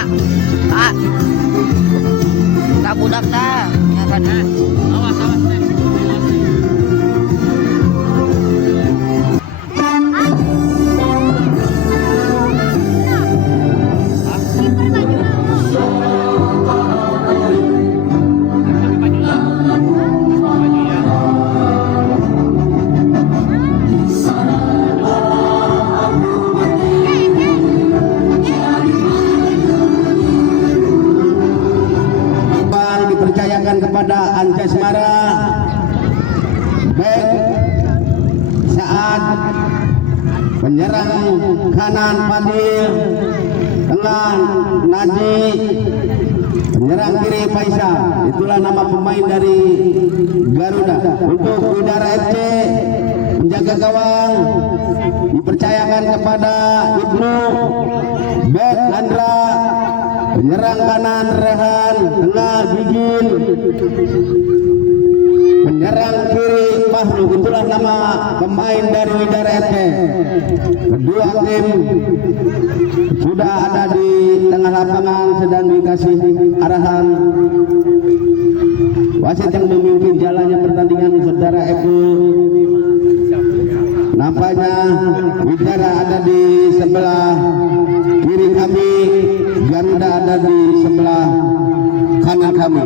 Pak, Pak, tak budak dah, ya kan? Awas, awas. Kepada Anjasmara back saat penyerang kanan Fadil, tengah Naji, penyerang kiri Faisal. Itulah nama pemain dari Garuda. Untuk Udara FC penjaga gawang dipercayakan kepada Ibnu, back Andra, penyerang kanan Rehan, tengah Gigin, penyerang kiri Fahru. Itulah nama pemain dari Udara FC. Kedua tim sudah ada di tengah lapangan, sedang dikasih arahan. Wasit yang memimpin jalannya pertandingan Saudara Ebu. Nampaknya Udara ada di sebelah kiri kami, Garuda ada di sebelah kanan kami.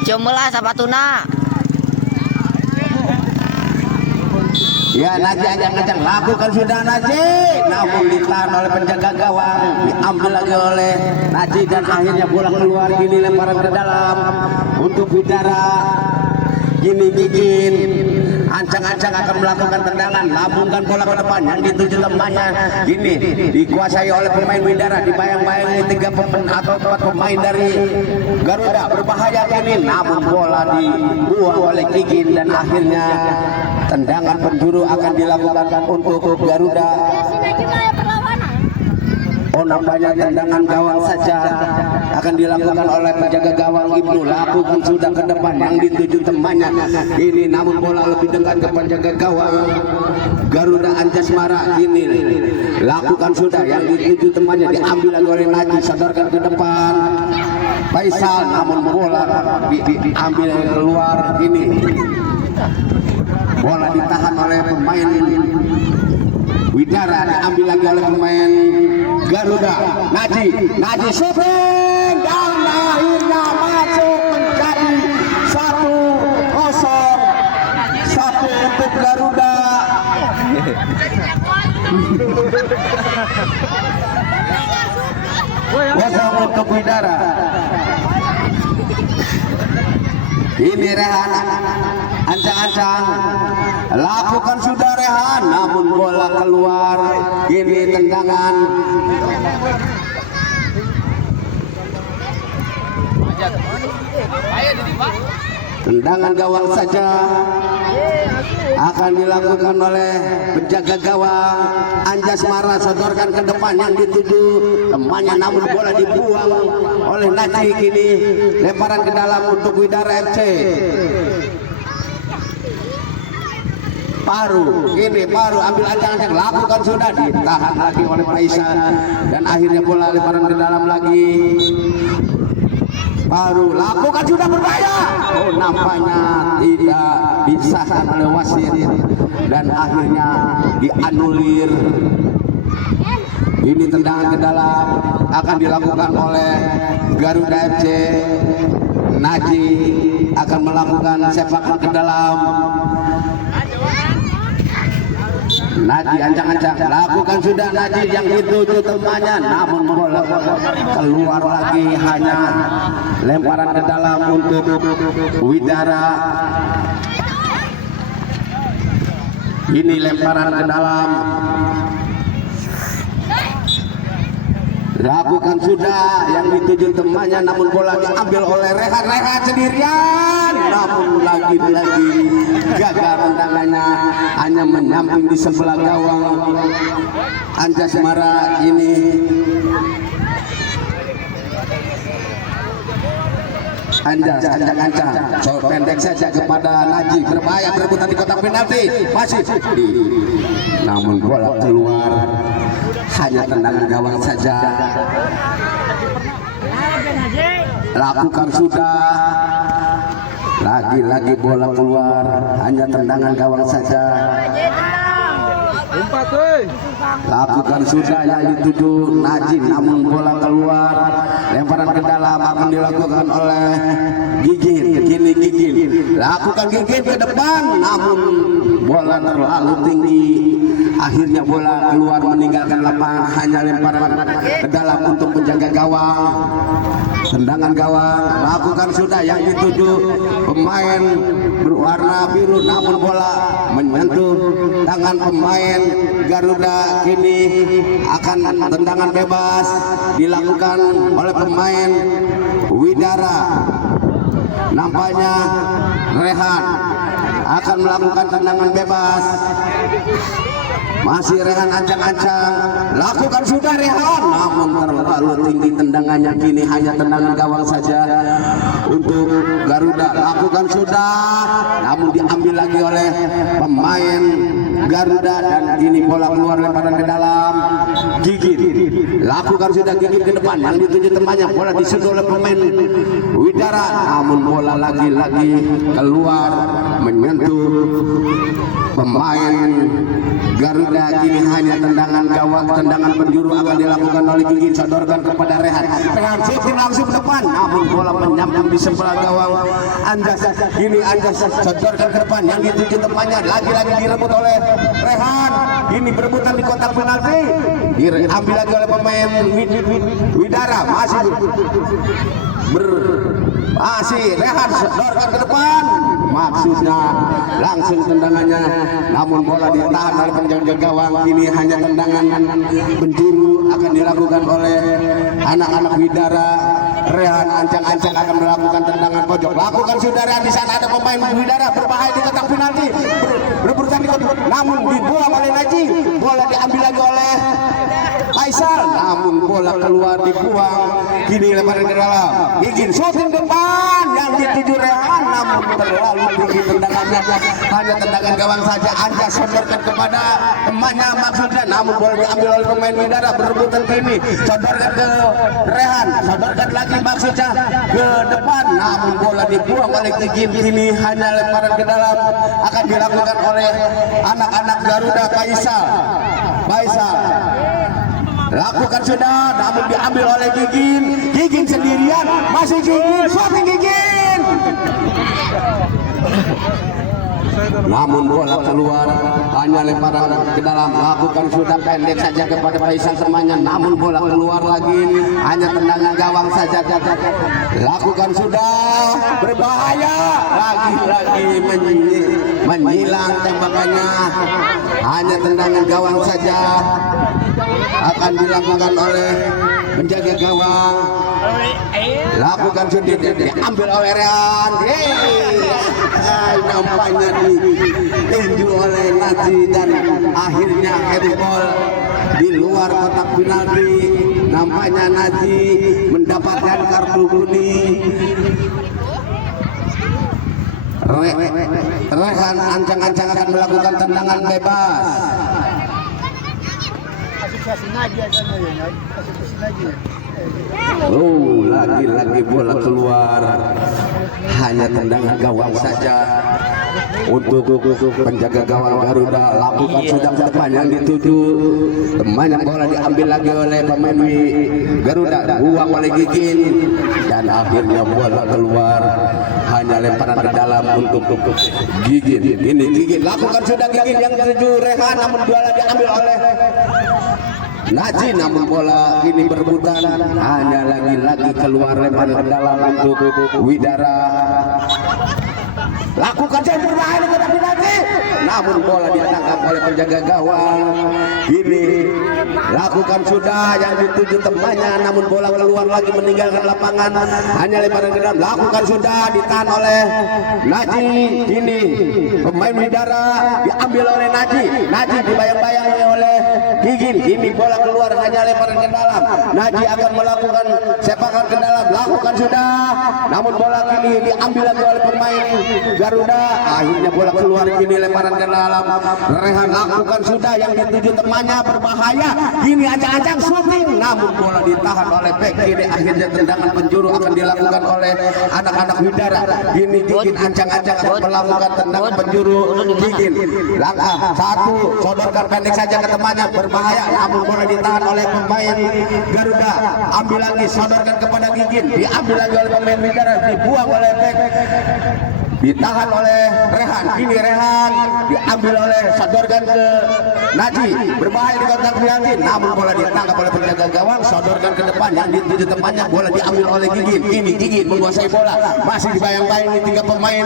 Jumlah sapatuna. Ya, Naji ajang-ajang lakukan sudah Naji, namun ditahan oleh penjaga gawang, diambil lagi oleh Naji dan akhirnya bola keluar. Gini lemparan ke dalam untuk Bidara. Gini Gigin, ancang-ancang akan melakukan tendangan, lambungkan bola ke depan yang dituju temannya. Gini dikuasai oleh pemain Bidara, dibayang-bayangi 3 pemain atau 4 pemain dari Garuda, berbahaya gini, namun bola dibuang oleh Gigin dan akhirnya tendangan penjuru akan dilakukan untuk Garuda. Oh, nampaknya tendangan gawang saja akan dilakukan oleh penjaga gawang Ibnu. Lakukan sudah ke depan yang dituju temannya. Ini namun bola lebih dekat ke penjaga gawang Garuda Anjasmara. Ini lakukan sudah yang dituju temannya, diambil lagi oleh Naji, sodorkan ke depan Faisal, namun bola diambil keluar. Ini bola ditahan oleh pemain Widara, diambil lagi oleh pemain Garuda. Naji shooting dan akhirnya masuk menjadi 1-0. 1 untuk Garuda. Kosong untuk Widara. Ini Rehan ancang-ancang, lakukan sudah Rehan, namun bola keluar. Ini tendangan. Tendangan gawang saja akan dilakukan oleh penjaga gawang Anjasmara, sodorkan ke depan yang dituju temannya, namun bola dibuang oleh Naji. Kini lemparan ke dalam untuk Widara FC. Paru, ini Paru ambil ancang-ancang, lakukan sudah, ditahan lagi oleh Faisal dan akhirnya bola lemparan ke dalam lagi. Paru lakukan sudah, berbahaya. Oh, nampaknya tidak disahkan oleh wasit dan akhirnya dianulir. Ini tendangan ke dalam akan dilakukan oleh Garuda FC. Naji akan melakukan sepakan ke dalam. Naji ancang-ancang, lakukan sudah Naji yang dituju temannya, namun bola keluar lagi, hanya lemparan ke dalam untuk Widara. Ini lemparan ke dalam. Lakukan sudah yang dituju temannya, namun bola diambil oleh Rehan sendirian, namun lagi-lagi gagal tendangannya, hanya menyamping di sebelah gawang Anjasmara ini. Ancang-ancang shot pendek saja kepada Najib, berbahaya, berebutan di kotak penalti, masih namun bola keluar, hanya tendangan gawang saja. Lakukan sudah, lagi-lagi bola keluar, hanya tendangan gawang saja. Lakukan sudah yang dituju Najib, namun bola keluar, lemparan ke dalam akan dilakukan oleh Gigit. Kini Gigit, lakukan Gigit ke depan, namun bola terlalu tinggi, akhirnya bola keluar meninggalkan lapangan, hanya lemparan ke dalam untuk menjaga gawang. Tendangan gawang, lakukan sudah yang dituju pemain berwarna biru, namun bola menyentuh tangan pemain Garuda. Kini akan tendangan bebas dilakukan oleh pemain Widara. Nampaknya Rehan akan melakukan tendangan bebas. Masih Rehan ancang-ancang, lakukan sudah Rehan, namun terlalu tinggi tendangannya. Kini hanya tendangan gawang saja untuk Garuda. Lakukan sudah, namun diambil lagi oleh pemain Garuda, dan kini bola keluar, lemparan ke dalam. Gigit, lakukan sudah Gigit ke depan, yang dituju temannya, bola disusul oleh pemain Widara, namun bola lagi-lagi keluar menyentuh pemain Garuda. Kini hanya tendangan gawang, tendangan penjuru akan dilakukan oleh Gigit, sodorkan kepada Rehan. Rehan shooting langsung ke depan, namun bola menyamping di sebelah gawang Anjas. Kini Anjas sodorkan ke depan, yang dituju temannya, lagi-lagi direbut oleh Rehan. Ini berebutan di kotak penalti, diambil lagi oleh pemain Widara. Masih Rehan sodorkan ke depan, maksudnya langsung tendangannya, namun bola ditahan oleh penjaga gawang. Kini hanya tendangan penjuru akan dilakukan oleh anak-anak Widara. Rehan ancang-ancang akan melakukan tendangan pojok. Lakukan sudah Rehan, di sana ada pemain Widara berbahaya di kotak penalti, berebutan di kotak, namun dibuang oleh Najib. Bola diambil lagi oleh Faisal, namun bola keluar, dibuang. Kini lemparan ke dalam. Gigit shooting depan, yang dituju Rehan, namun terlalu tinggi tendangannya, hanya tendangan gawang saja. Anjas sodorkan kepada temannya maksudnya, namun bola diambil oleh pemain Widara, berebutan kini, sodorkan ke Rehan, sodorkan lagi maksudnya ke depan, namun bola dibuang oleh Gigit. Kini hanya lemparan ke dalam akan dilakukan oleh anak-anak Garuda. Faisal lakukan sudah, namun diambil oleh Gigit sendirian, masih Gigit, shooting Gigit, namun bola keluar, hanya lemparan ke dalam. Lakukan sudah pendek saja kepada Faisal temannya, namun bola keluar lagi, hanya tendangan gawang saja. Lakukan sudah, berbahaya, lagi-lagi menyilang tembakannya, hanya tendangan gawang saja akan dilakukan oleh penjaga gawang. Lakukan sudah, diambil oleh Rehan. Nampaknya ditinju oleh Najib, dan akhirnya handball di luar kotak penalti. Nampaknya Najib mendapatkan kartu kuning. Rehan ancang-ancang akan melakukan tendangan bebas. Lagi-lagi bola keluar, hanya tendangan gawang saja untuk penjaga gawang Garuda. Lakukan sudah ke depan, yang dituju temannya, bola diambil lagi oleh pemain Garuda, buang oleh Gigit, dan akhirnya bola keluar, hanya lemparan ke dalam untuk Gigit. Ini Gigit, lakukan sudah Gigit, yang dituju Rehan, namun bola diambil oleh Najib, namun bola ini berebutan, hanya lagi-lagi keluar, lemparan ke dalam untuk Widara. Lakukan saja berbahaya di kotak penalti, namun bola ditangkap oleh penjaga gawang. Ini lakukan sudah yang dituju temannya, namun bola keluar lagi meninggalkan lapangan, hanya lemparan ke dalam. Lakukan sudah ditahan oleh Naji. Ini pemain Widara diambil oleh Naji dibayang-bayangi oleh Gigin. Ini bola keluar hanya lemparan ke dalam. Naji akan melakukan sepakan ke dalam. Lakukan sudah, namun bola kini diambil lagi oleh pemain Garuda. Akhirnya bola keluar, kini lemparan ke dalam. Rehan lakukan sudah yang dituju temannya, berbahaya. Kini acak-acak shooting, namun bola ditahan oleh bek kiri. Akhirnya tendangan penjuru akan dilakukan oleh anak-anak Widara. Ini Gigin ancang-ancang akan melakukan tendangan penjuru. Gigin langkah satu, sodorkan pendek saja ke temannya, berbahaya, namun bola ditahan oleh pemain Garuda. Ambil lagi, sodorkan kepada Gigin, diambil lagi oleh pemain Widara, dibuang oleh bek, ditahan oleh Rehan. Kini Rehan diambil oleh, sodorkan ke Naji, berbahaya di kontak penalti, namun bola ditangkap oleh penjaga gawang. Sodorkan ke depan yang dituju temannya, bola diambil oleh Gigin. Kini Gigin menguasai bola, masih dibayang-bayangi tiga pemain.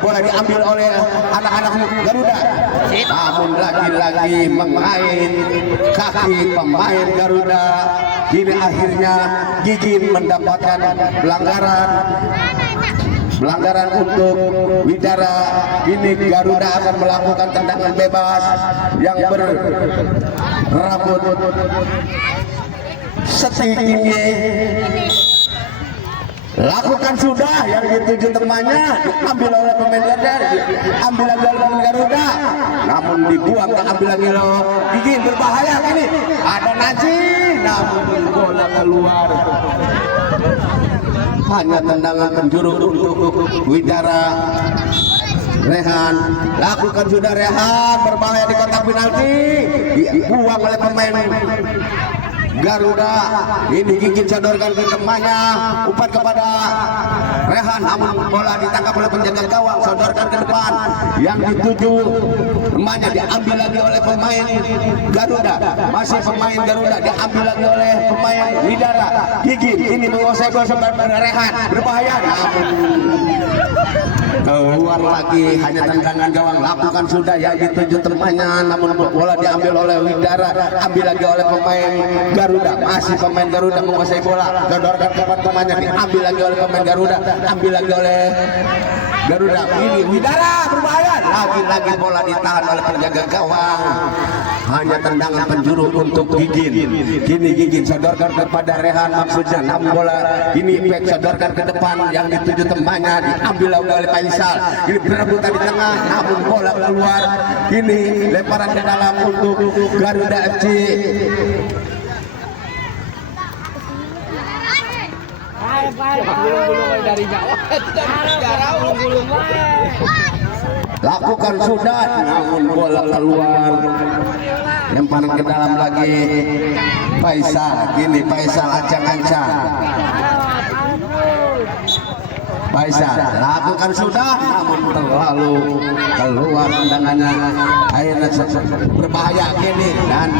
Bola diambil oleh anak-anak Garuda, namun lagi-lagi mengain kaki pemain Garuda. Kini akhirnya Gigin mendapatkan pelanggaran untuk Widara. Ini Garuda akan melakukan tendangan bebas yang berambut setinggi. Lakukan sudah yang dituju temannya, diambil oleh pemain Garuda, ambil lagi oleh pemain Garuda, namun dibuang, ambil lagi loh Gigin, berbahaya. Ini ada Naji, namun bola keluar. Hanya tendangan penjuru untuk Widara. Rehan lakukan sudah, Rehan berbahaya di kotak penalti, dibuang oleh pemain Garuda. Ini Gigin sodorkan ke temannya, umpan kepada Rehan, namun bola ditangkap oleh penjaga gawang. Sodorkan ke depan yang dituju temannya, diambil lagi oleh pemain Garuda. Masih pemain Garuda diambil lagi oleh pemain Widara. Gigin ini menguasai bola sebagai Rehan, berbahaya, namun keluar lagi, hanya tendangan gawang. Lakukan sudah yang dituju temannya, namun bola diambil oleh Widara, ambil lagi oleh pemain Garuda. Masih pemain Garuda menguasai bola, sodorkan kepada temannya, diambil lagi oleh pemain Garuda, ambil lagi oleh Garuda. Ini Widara, berbahaya, lagi-lagi bola ditahan oleh penjaga gawang. Hanya tendangan penjuru untuk Gigin. Kini Gigin sodorkan kepada Rehan, maksudnya namun bola ini back sodorkan ke depan yang dituju temannya, diambil oleh Faisal. Ini berebutan di tengah, namun bola keluar. Ini lemparan ke dalam untuk Garuda FC. Lakukan sudah, namun bola keluar. Lemparan ke dalam lagi Faisal. Ini Faisal ancang-ancang. Faisal lakukan sudah, namun terlalu keluar tendangannya. Akhirnya berbahaya kini dan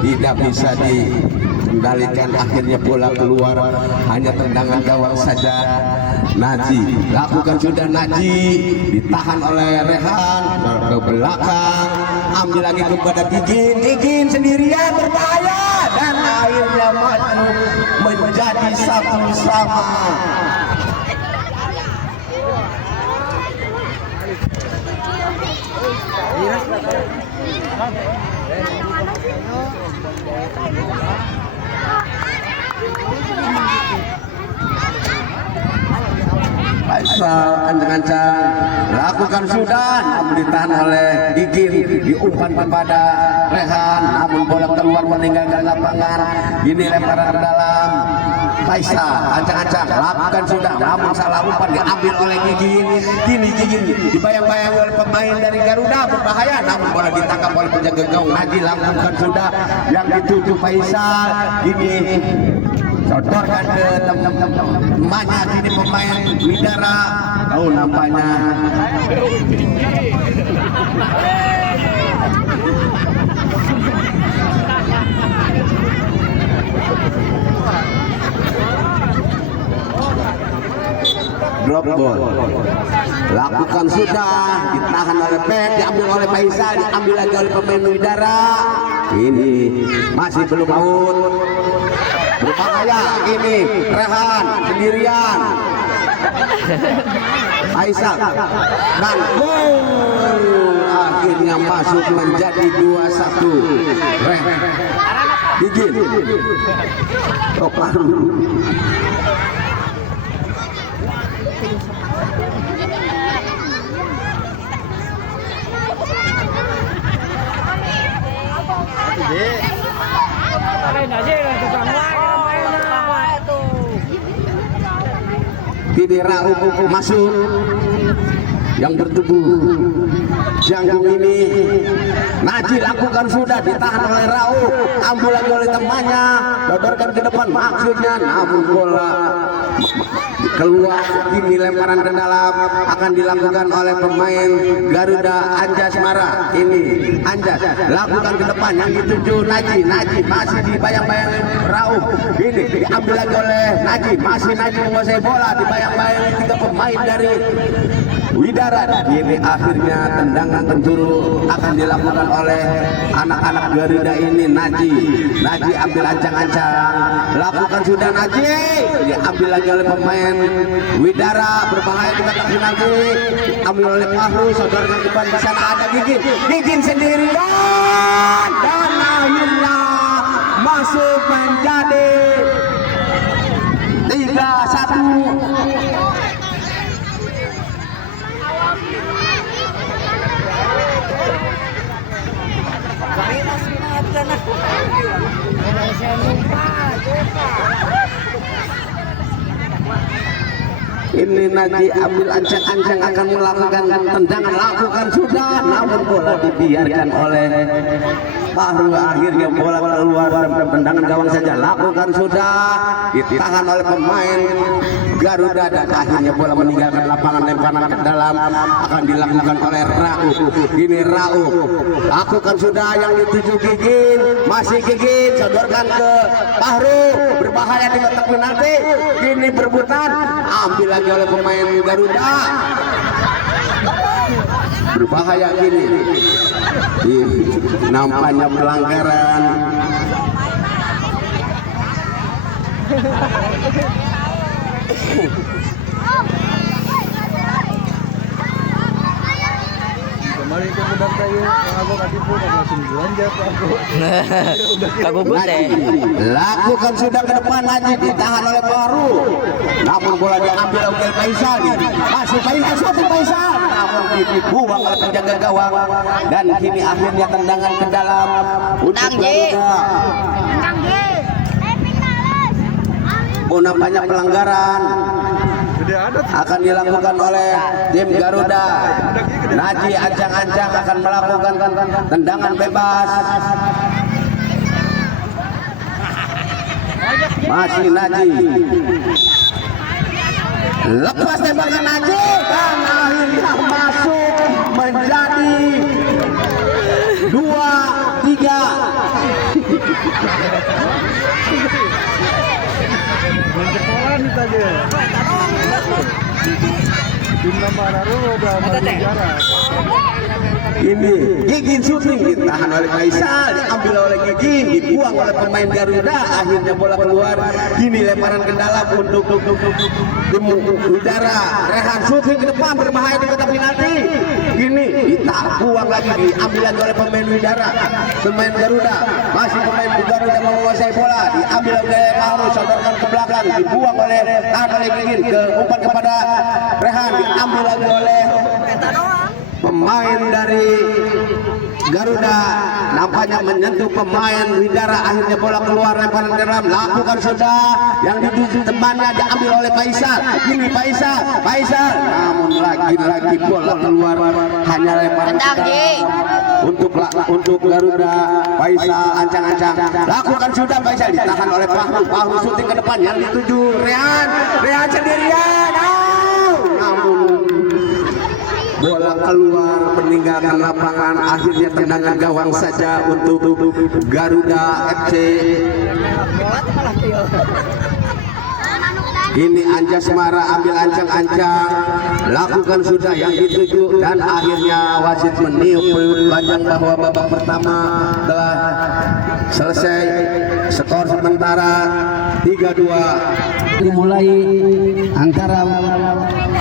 tidak bisa dikendalikan. Akhirnya bola keluar, hanya tendangan gawang saja. Naji lakukan sudah, Naji ditahan oleh Rehan ke belakang, ambil lagi kepada Gigin. Gigin sendirian, berbahaya, dan akhirnya maju menjadi 1-1. Faisal kencang-kencang lakukan sudah, namun ditahan oleh Gigin, diumpan kepada Rehan, namun bola keluar meninggalkan lapangan. Ini lemparan ke dalam. Faisal ancang-ancang lakukan sudah, namun salah umpan diambil oleh Gigin. Kini Gigin dibayang-bayang oleh pemain dari Garuda, berbahaya, namun bola ditangkap oleh penjaga gawang. Naji lakukan sudah yang dituju Faisal. Ini sodorkan ke temannya, kini pemain Widara. Oh, nampaknya drop ball. Lakukan sudah, ditahan oleh Pet, diambil oleh Faisal, diambil lagi oleh pemain Widara. Ini masih belum out. Berbahaya ini Rehan sendirian. Faisal dan gol akhirnya masuk menjadi 2-1. Gigin Paru. Kini Raub masuk yang bertubuh janggung ini. Naji lakukan sudah, ditahan oleh Raub, ambil lagi oleh temannya, dodorkan ke depan maksudnya, namun bola keluar. Kini lemparan ke dalam akan dilakukan oleh pemain Garuda Anjas Mara. Ini Anjas lakukan ke depan yang dituju Naji masih dibayang-bayang Raub. Ini diambil lagi oleh Naji, masih Naji menguasai bola, dibayang-bayang tiga pemain dari Widara. Ini akhirnya tendangan penjuru akan dilakukan oleh anak-anak Garuda ini. Naji ambil ancang-ancang, lakukan sudah Naji, diambil lagi oleh pemain Widara, berbahaya di kotak penalti, ambil oleh Fahru, sodorkan ke depan. Di sana ada Gigin sendirian dan akhirnya masuk menjadi 3-1. Ini Naji ambil ancang-ancang akan melakukan tendangan, lakukan sudah, namun bola dibiarkan oleh Fahru. Akhirnya bola keluar dan tendangan gawang saja, lakukan sudah, ditahan oleh pemain Garuda dan akhirnya bola meninggalkan lapangan. Lemparan ke dalam akan dilakukan oleh Raub. Ini Raub lakukan sudah, yang dituju Gigin, masih Gigin, sodorkan ke Fahru, berbahaya di kotak penalti. Kini berebutan, ambil lagi oleh pemain Garuda, berbahaya gini. Nampaknya pelanggaran. Kemarin itu udah kayu yang aku kasih pun langsung belanja tuh aku. Kagugut Lakukan sudah ke depan, Naji ditahan oleh Fahru, namun bola diambil oleh Faisal. Masih Faisal, suatu Faisal, namun dibuang oleh penjaga gawang. Dan kini akhirnya tendangan ke dalam untuk Garuda. Banyak pelanggaran akan dilakukan oleh tim Garuda. Naji ancang-ancang akan melakukan tendangan bebas. Masih Naji, lepas tembakan Naji dan akhirnya masuk menjadi 2-3. Sekolah nih tadi. Tim Nampararu udah berbicara. Ini Gigin syuting, ditahan oleh Faisal, diambil oleh Gigin, dibuang oleh pemain Garuda. Akhirnya bola keluar. Kini lemparan ke dalam untuk tim Widara. Rehan syuting ke depan, berbahaya di kotak penalti. Ini buang lagi, diambil lagi oleh pemain Widara. Pemain Garuda, masih pemain Garuda menguasai bola, diambil oleh Fahru, sodorkan ke belakang, dibuang oleh Gigin, ke umpan kepada Rehan, diambil lagi oleh pemain dari Garuda, nampaknya menyentuh pemain Widara. Akhirnya bola keluar, lemparan ke dalam, lakukan sudah, yang dituju temannya, diambil oleh Faisal. Ini Faisal, namun lagi bola keluar, hanya lemparan ke dalam untuk Garuda. Faisal ancang-ancang, lakukan sudah, Faisal ditahan oleh Fahru syuting ke depan, yang dituju Rehan sendirian, namun bola keluar meninggalkan lapangan. Akhirnya tendangan gawang saja untuk Garuda FC. Ini Anjasmara ambil ancang-ancang, lakukan sudah yang dituju, dan akhirnya wasit meniup peluit panjang bahwa babak pertama telah selesai. Skor sementara 3-2. Dimulai antara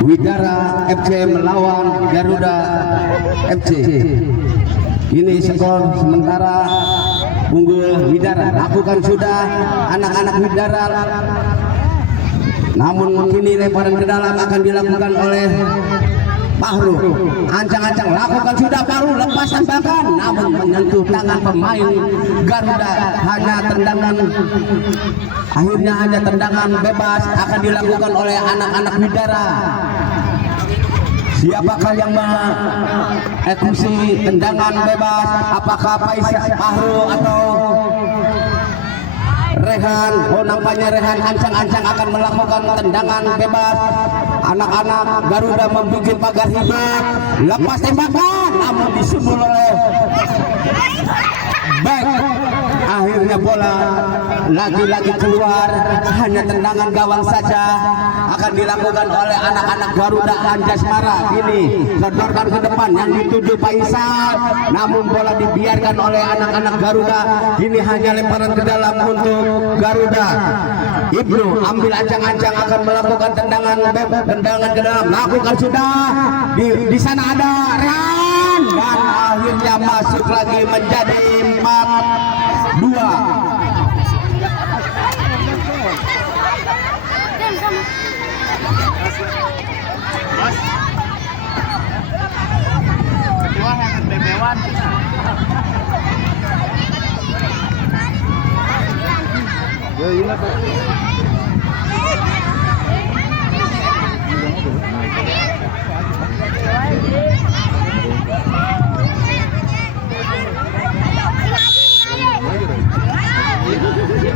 Widara FC melawan Garuda FC. Ini skor sementara unggul Widara. Lakukan sudah anak-anak Widara. Namun kini lemparan ke dalam akan dilakukan oleh Fahru. Ancang-ancang lakukan sudah, Fahru lepas tembakan namun menyentuh tangan pemain Garuda. Akhirnya hanya tendangan bebas akan dilakukan oleh anak-anak Widara. Siapakah yang mengeksekusi tendangan bebas? Apakah Fahru atau Rehan? Oh, nampaknya Rehan. Ancang-ancang akan melakukan tendangan bebas. Anak-anak Garuda membuat pagar hidup, lepas tembakan namun disundul oleh back. Akhirnya bola lagi-lagi keluar, hanya tendangan gawang saja akan dilakukan oleh anak-anak Garuda. Anjasmara ini sodorkan ke depan yang dituju Faisal, namun bola dibiarkan oleh anak-anak Garuda. Ini hanya lemparan ke dalam untuk Garuda. Ibnu ambil ancang-ancang akan melakukan tendangan ke dalam, lakukan sudah. Di sana ada Rehan dan akhirnya masuk lagi menjadi 4-2.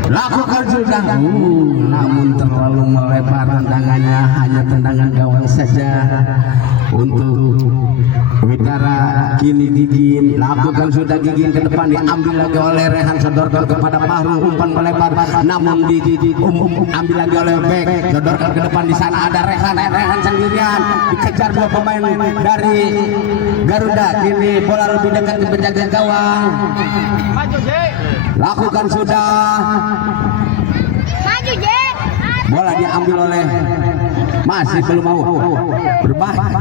Lakukan sudah, namun terlalu melebar tendangannya, hanya tendangan gawang saja untuk Widara. Kini Gigin, lakukan sudah Gigin ke depan, diambil lagi oleh Rehan, sodorkan kepada Fahru, umpan melebar namun ambil lagi oleh Bek, sodorkan ke depan. Di sana ada Rehan sendirian, dikejar dua pemain dari Garuda. Kini bola lebih dekat ke penjaga gawang. Lakukan sudah, bola diambil oleh, masih belum mau berbahaya.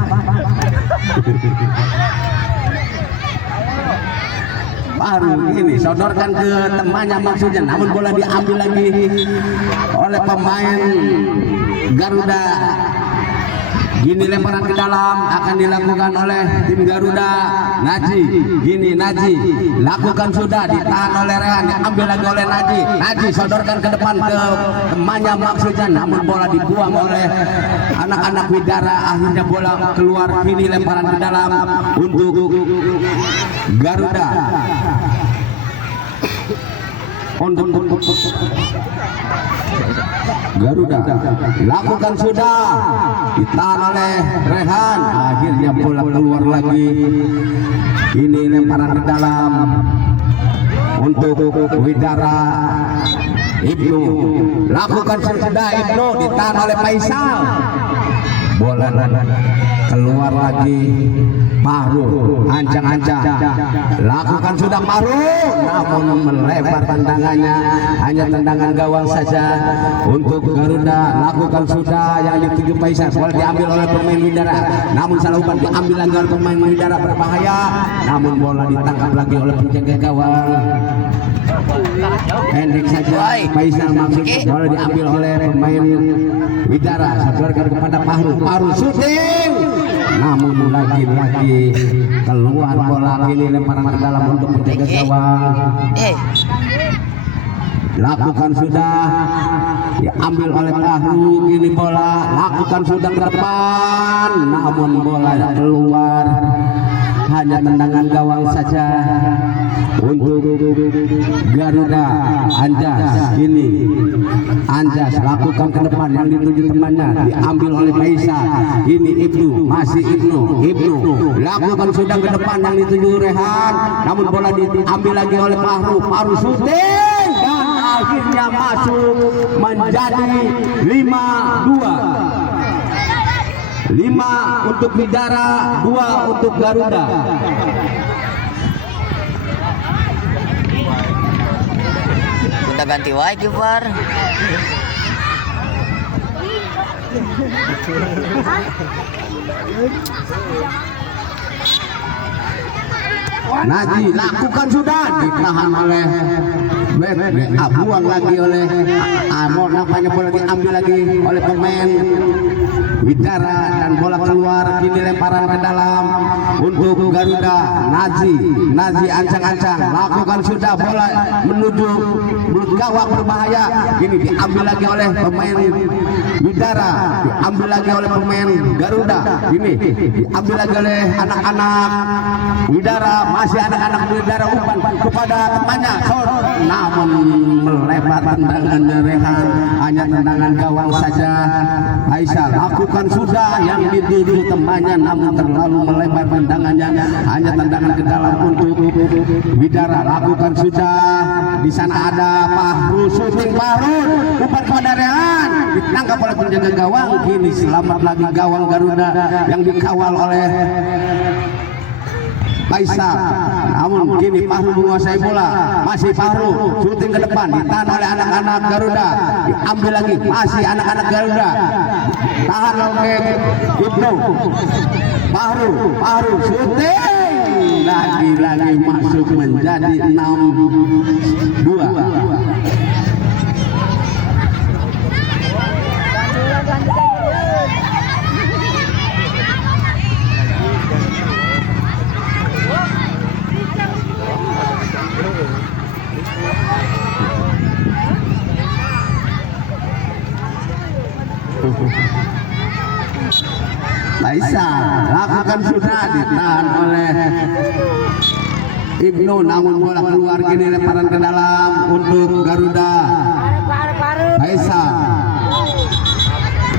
Baru ini sodorkan ke temannya maksudnya, namun bola diambil lagi oleh pemain Garuda. Gini lemparan ke dalam akan dilakukan oleh tim Garuda. Naji lakukan sudah, ditahan oleh Rehan, diambil lagi oleh Naji sodorkan ke depan ke temannya maksudnya, namun bola dibuang oleh anak-anak Widara. Akhirnya bola keluar. Kini lemparan ke dalam untuk Garuda. Garuda lakukan sudah, ditahan oleh Rehan. Akhirnya bola keluar lagi. Ini lemparan ke dalam untuk Widara. Ibnu lakukan sudah, Ibnu ditahan oleh Faisal. Bola keluar lagi. Fahru ancang-ancang, lakukan sudah Fahru, namun melebar tendangannya, hanya tendangan gawang saja untuk Garuda. Lakukan sudah yang dituju Faisal, bola diambil oleh pemain Widara, namun salah umpan, diambil lagi oleh pemain Widara, berbahaya, namun bola ditangkap lagi oleh penjaga gawang. Pendek saja Faisal, maksudnya bola diambil oleh pemain Widara, sodorkan kepada Fahru syuting, namun lagi-lagi keluar bola. Ini lemparan ke dalam untuk penjaga gawang. Lakukan sudah, diambil oleh Fahru. Ini bola lakukan sudah ke depan, namun bola keluar, hanya tendangan gawang saja untuk Garuda. Anjas lakukan ke depan yang dituju temannya, diambil oleh Faisal. Ini Ibnu lakukan sudah ke depan yang dituju Rehan, namun bola diambil lagi oleh Fahru syuting dan akhirnya akhirnya masuk menjadi 5-2. 5 untuk Bidara, 2 untuk Garuda. Kita ganti wajib Par. Naji lakukan sudah, ditahan oleh buang lagi oleh Amor, nampaknya bola diambil lagi oleh pemain Widara dan bola keluar, kini lemparan ke dalam untuk Garuda. Naji ancang-ancang lakukan sudah, bola menuju gawang berbahaya, ini diambil lagi oleh pemain Widara, diambil lagi oleh pemain Garuda, ini diambil lagi oleh anak-anak Widara, masih anak-anak Widara umpan kepada temannya, namun melebar tendangannya Rehan, hanya tendangan gawang saja. Aisyah lakukan sudah yang dituju temannya, namun terlalu melebar tendangannya, hanya tendangan ke dalam untuk Widara. Lakukan sudah, di sana ada Fahru, syuting Fahru, umpan kepada Rehan, ditangkap oleh penjaga gawang. Kini selamat lagi gawang Garuda yang dikawal oleh Faisal, namun kini Fahru menguasai bola, masih Fahru syuting ke depan, ditahan oleh anak-anak Garuda, diambil lagi, masih anak-anak Garuda, tahan oleh Ibnu. Fahru syuting lagi masuk menjadi 6-2. Faisal lakukan sudah, ditahan oleh Ibnu, namun bola keluar, kini lemparan ke dalam untuk Garuda. Faisal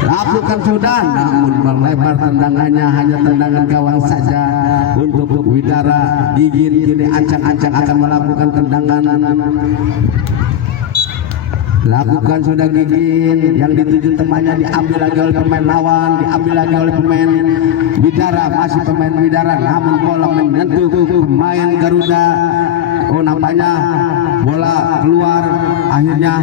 lakukan sudah, namun melebar tendangannya, hanya tendangan gawang saja untuk Widara. Gigin kini ancang-ancang akan melakukan tendangan. Lakukan sudah Gigin, yang dituju temannya diambil lagi oleh pemain lawan, diambil lagi oleh pemain Widara, masih pemain Widara, namun bola menyentuh pemain Garuda. Oh, nampaknya bola keluar, akhirnya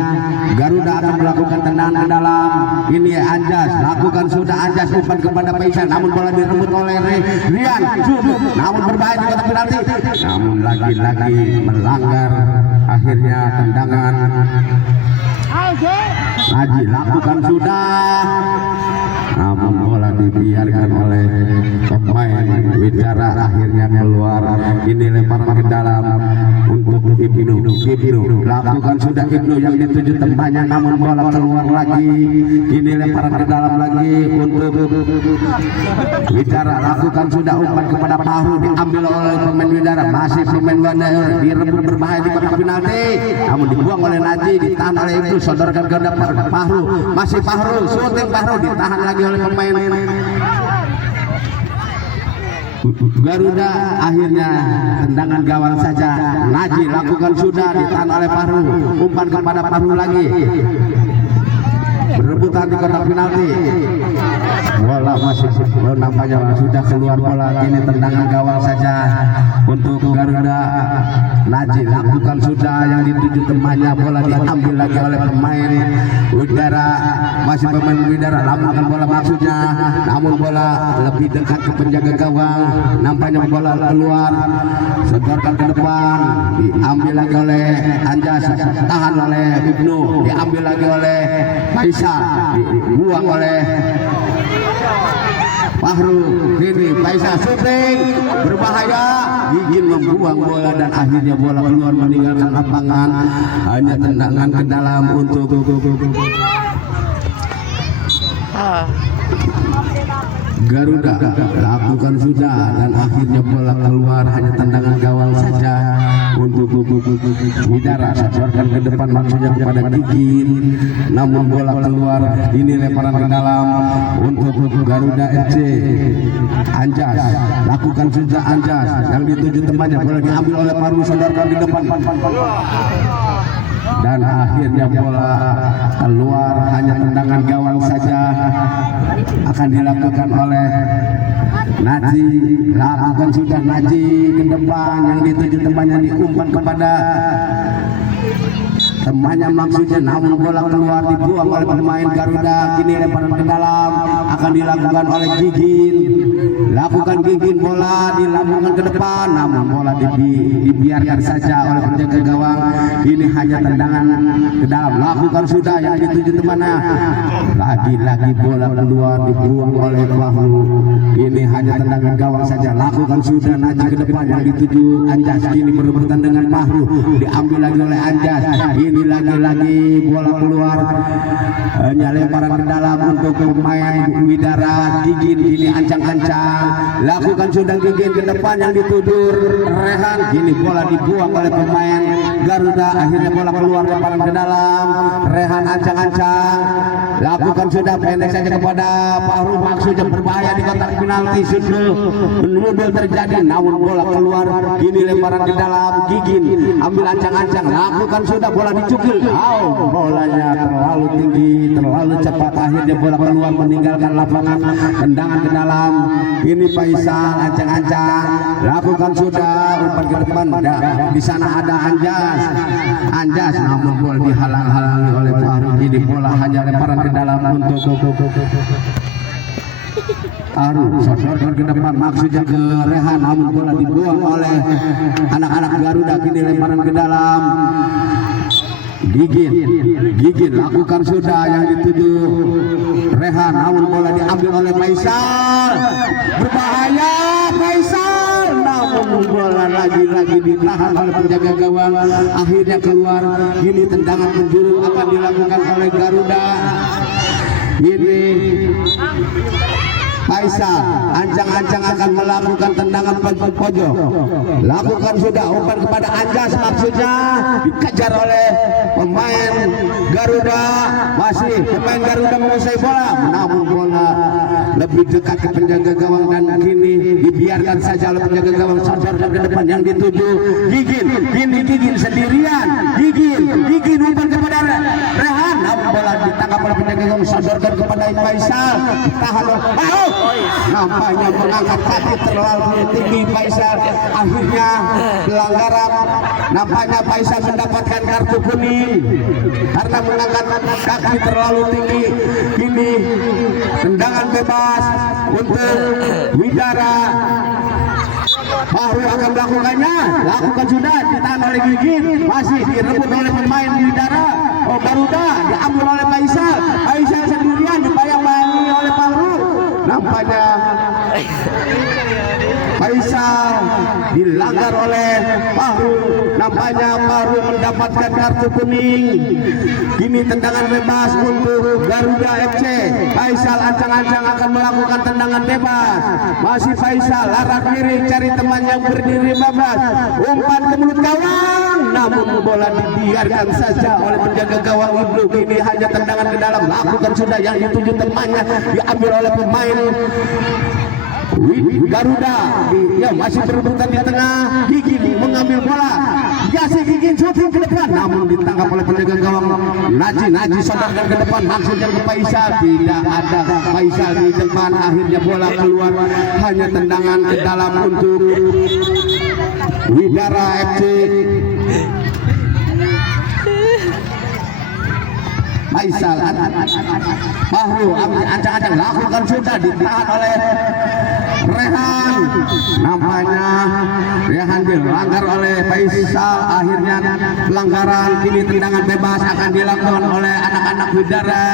Garuda akan melakukan tendangan ke dalam. Ini Anjas, lakukan sudah Anjas, umpan kepada Faisal, namun bola direbut oleh Rian, namun berbahaya di kotak penalti, namun lagi-lagi melanggar, akhirnya tendangan. Naji lakukan sudah, namun bola dibiarkan oleh pemain Widara, akhirnya keluar. Ini lemparan ke dalam untuk Ibnu. Lakukan sudah Ibnu, yang dituju temannya, namun bola keluar lagi. Ini lemparan ke dalam lagi untuk Widara. Lakukan sudah, umpan kepada Fahru, diambil oleh pemain Widara, masih pemain Widara, direbut berbahaya di kotak penalti, namun dibuang oleh Naji, ditahan oleh Ibnu, sodorkan ke depan Fahru, masih Fahru, syuting Fahru, ditahan lagi oleh pemain Garuda. Akhirnya tendangan gawang saja. Naji lakukan sudah, ditahan oleh Fahru, umpan kepada Fahru lagi, berebutan di kotak penalti. Bola masih nampaknya sudah keluar bola, kini tendangan gawang saja untuk Garuda. Naji lakukan sudah, yang dituju temannya, bola diambil lagi oleh pemain Widara, masih pemain Widara, lakukan bola maksudnya, namun bola lebih dekat ke penjaga gawang, nampaknya bola keluar, setorkan ke depan, diambil lagi oleh Anjas, tahan oleh Ibnu, diambil lagi oleh Faisal, dibuang oleh Fahru. Kini Faisal syuting berbahaya, Gigin membuang bola dan akhirnya bola keluar meninggalkan lapangan, hanya tendangan ke dalam untuk Garuda. Lakukan sudah dan akhirnya bola keluar, hanya tendangan gawang saja untuk Widara, setorkan ke depan maksudnya kepada Gigin, namun bola keluar. Ini lemparan ke dalam untuk Garuda FC. Anjas lakukan sudah, Anjas yang dituju temannya, bola diambil oleh Fahru, sodorkan di depan. dan akhirnya bola keluar, hanya tendangan gawang saja akan dilakukan oleh Naji. Lakukan sudah Naji ke depan, yang dituju temannya diumpan kepada temannya maksudnya, namun bola keluar dibuang oleh pemain Garuda. Kini lemparan ke dalam akan dilakukan oleh Gigin. Lakukan Gigin, bola dilambungkan ke depan, namun bola dibiarkan saja oleh penjaga gawang. Ini hanya tendangan ke dalam. Lakukan sudah, yang dituju temannya. Lagi-lagi bola keluar dibuang oleh Fahru. Ini hanya tendangan gawang saja. Lakukan sudah Naji ke depan, yang dituju Anjas. Ini berebutan dengan Fahru, diambil lagi oleh Anjas. Ini lagi-lagi bola keluar, hanya lemparan ke dalam untuk pemain Widara. Gigin ini ancang-ancang. Lakukan sudah Gigin ke depan, yang dituju Rehan. Kini bola dibuang oleh pemain Garuda. Akhirnya bola keluar, lemparan ke dalam. Rehan ancang-ancang. Lakukan sudah, pendek saja kepada Fahru, maksudnya berbahaya di kotak penalti. Sudah terjadi, namun bola keluar. Kini lemparan ke dalam. Gigin ambil ancang-ancang. Lakukan sudah, bola dicukil. Bolanya terlalu tinggi, terlalu cepat. Akhirnya bola keluar meninggalkan lapangan. Tendangan ke dalam. Ini Faisal ancang-ancang. Lakukan sudah, umpan ke depan. Di sana ada Anjas, namun bola dihalang-halangi oleh Fahru. Jadi bola hanya lemparan ke dalam untuk Fahru. Sodorkan ke depan, maksudnya ke Rehan, namun bola dibuang oleh anak-anak Garuda. Kini lemparan ke dalam. Gigin lakukan sudah, yang dituju Rehan, namun bola diambil oleh Faisal. Berbahaya Faisal, namun bola lagi-lagi ditahan oleh penjaga gawang. Akhirnya keluar. Kini tendangan penjuru akan dilakukan oleh Garuda. Ini Faisal ancang-ancang akan melakukan tendangan pojok. Lakukan sudah, umpan kepada Anjas, maksudnya dikejar oleh pemain Garuda. Masih pemain Garuda menguasai bola, namun bola lebih dekat ke penjaga gawang, dan kini dibiarkan saja oleh penjaga gawang. Sodorkan ke depan, yang dituju Gigin. Kini Gigin sendirian. Gigin umpan kepada Rehan, namun bola ditangkap oleh penjaga gawang. Sodorkan kepada Faisal, ditahan oleh nampaknya mengangkat kaki terlalu tinggi Faisal. Akhirnya pelanggaran. Nampaknya Faisal mendapatkan kartu kuning karena mengangkat kaki terlalu tinggi. Ini tendangan bebas untuk Widara. Fahru akan melakukannya. Lakukan sudah, ditahan oleh Gigin. Masih direbut oleh pemain Widara. Garuda diambil oleh Faisal. Faisal sendirian, dibayang-bayangi oleh Fahru. Nampaknya Faisal dilanggar oleh Fahru. Nampaknya Fahru mendapatkan kartu kuning. Kini tendangan bebas untuk Garuda FC. Faisal ancang-ancang akan melakukan tendangan bebas. Masih Faisal larak kiri, cari teman yang berdiri bebas. Umpan ke mulut gawang, namun bola dibiarkan saja oleh penjaga gawang Ibnu. Kini hanya tendangan ke dalam. Lakukan sudah, yang dituju temannya diambil oleh pemain Garuda. Ya, masih berebutan di tengah. Gigin mengambil bola. Gigin syuting ke depan, namun ditangkap oleh penjaga gawang Naji. Sodorkan ke depan, maksudnya ke Faisal. Tidak ada Faisal di depan. Akhirnya bola keluar, hanya tendangan ke dalam untuk Widara FC. Faisal Fahru ancang-ancang, lakukan sudah, ditahan oleh Rehan. Nampaknya Rehan dilanggar oleh Faisal. Akhirnya pelanggaran. Kini tendangan bebas akan dilakukan oleh anak-anak Widara.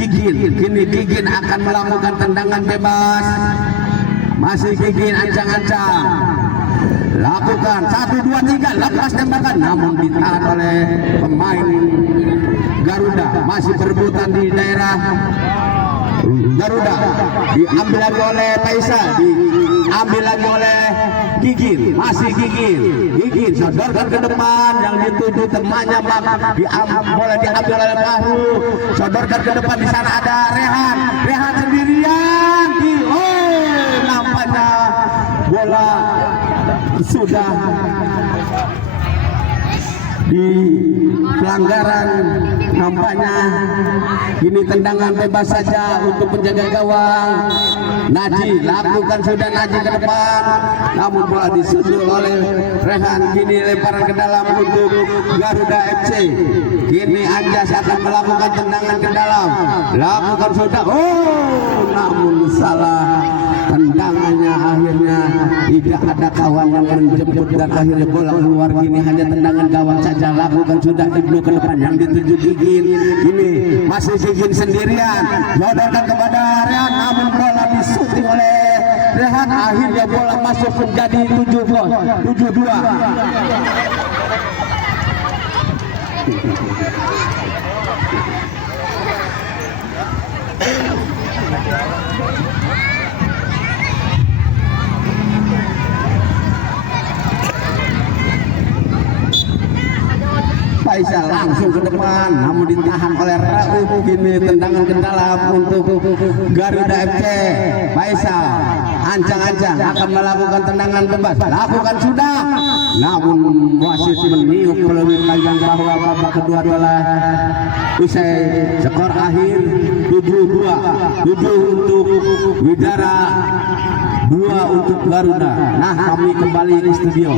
Kini Gigin akan melakukan tendangan bebas. Masih Gigin ancang-ancang. Lakukan 1, 2, 3, lepas tembakan, namun ditahan oleh pemain Garuda. Masih berebutan di daerah Garuda. Diambil lagi oleh Faisal, diambil lagi oleh Gigin. Masih Gigin sodorkan ke depan, yang dituju temannya bola diambil oleh Fahru. Sodorkan ke depan, di sana ada Rehan sendirian. Nampaknya bola sudah di pelanggaran nampaknya ini tendangan bebas saja untuk penjaga gawang. Naji lakukan sudah Naji ke depan, namun bola disundul oleh Rehan. Kini lemparan ke dalam untuk Garuda FC. Kini Anjas akan melakukan tendangan ke dalam, lakukan sudah, namun salah. Tendangannya akhirnya tidak ada kawan yang menjemput dan akhirnya bola keluar. Kini hanya tendangan gawang saja, lakukan sudah Ibnu ke depan yang dituju Gigin. Ini masih Gigin sendirian, jodohkan kepada Rehan, namun bola disuting oleh Rehan. Akhirnya bola masuk menjadi 7-2. Faisal langsung ke depan, namun ditahan oleh Rauf. Kini tendangan ke dalam untuk Garuda FC. Faisal ancang-ancang akan melakukan tendangan bebas, lakukan sudah, namun wasit meniup peluit panjang bahwa babak kedua telah usai. Skor akhir 7-2, 7 untuk Widara, 2 untuk Garuda. Nah, kami kembali di studio.